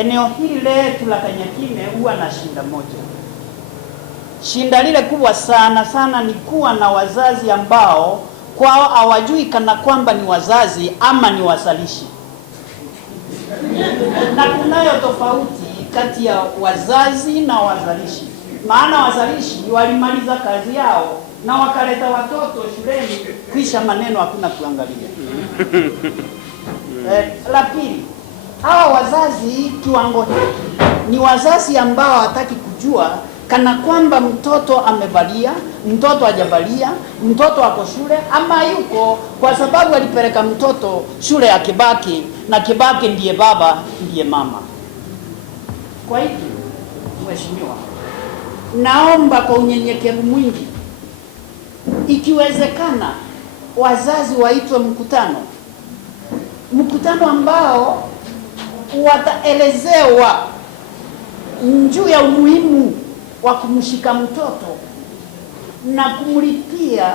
eneo hili letu la Kanyakime huwa na shinda moja. Shinda lile kubwa sana sana ni kuwa na wazazi ambao kwao hawajui kana kwamba ni wazazi ama ni wazalishi. Na kunayo tofauti kati ya wazazi na wazalishi. Maana wazalishi walimaliza kazi yao na wakaleta watoto shuleni, kisha maneno hakuna kuangalia. La pili, hawa wazazi kiwango hiki ni wazazi ambao hataki kujua kana kwamba mtoto amevalia, mtoto hajabalia, mtoto ako shule ama yuko, kwa sababu alipeleka mtoto shule ya Kibaki na Kibaki ndiye baba ndiye mama. Kwa hivyo mheshimiwa, naomba kwa unyenyekevu mwingi, ikiwezekana wazazi waitwe mkutano ambao wataelezewa juu ya umuhimu wa kumshika mtoto na kumlipia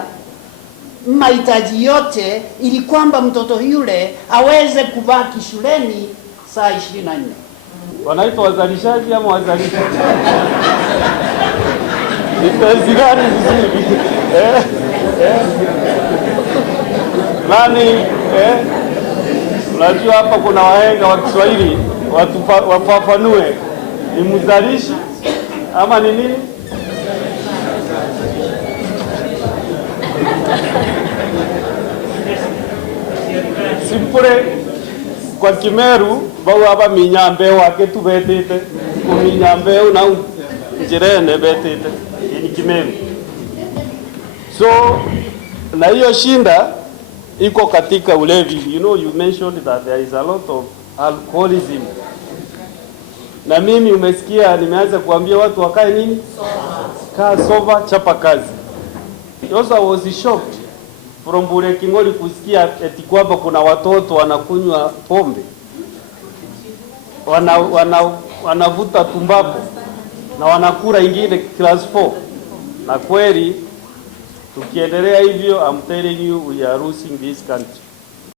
mahitaji yote ili kwamba mtoto yule aweze kubaki shuleni saa 24. Wanaitwa wazalishaji ama wazalisha? Ni gani vizuri? Nani unajua hapa kuna wahenga wa Kiswahili wafafanue, ni mzalishi ama ni nini? Simpure kwa Kimeru bau hapa minyambeo wake tu betete kuminyambeo na jirene betete ni Kimeru. So na hiyo shinda iko katika ulevi. You know, you mentioned that there is a lot of alcoholism. Na mimi umesikia nimeanza kuambia watu wakae nini? Kaa soba, chapa kazi. Also I was shocked from Bure King'ori kusikia eti kwamba kuna watoto wanakunywa pombe. Wanavuta tumbaku na wanakula ingine class 4. Na kweli tukiendelea hivyo, I'm telling you, we are losing this country.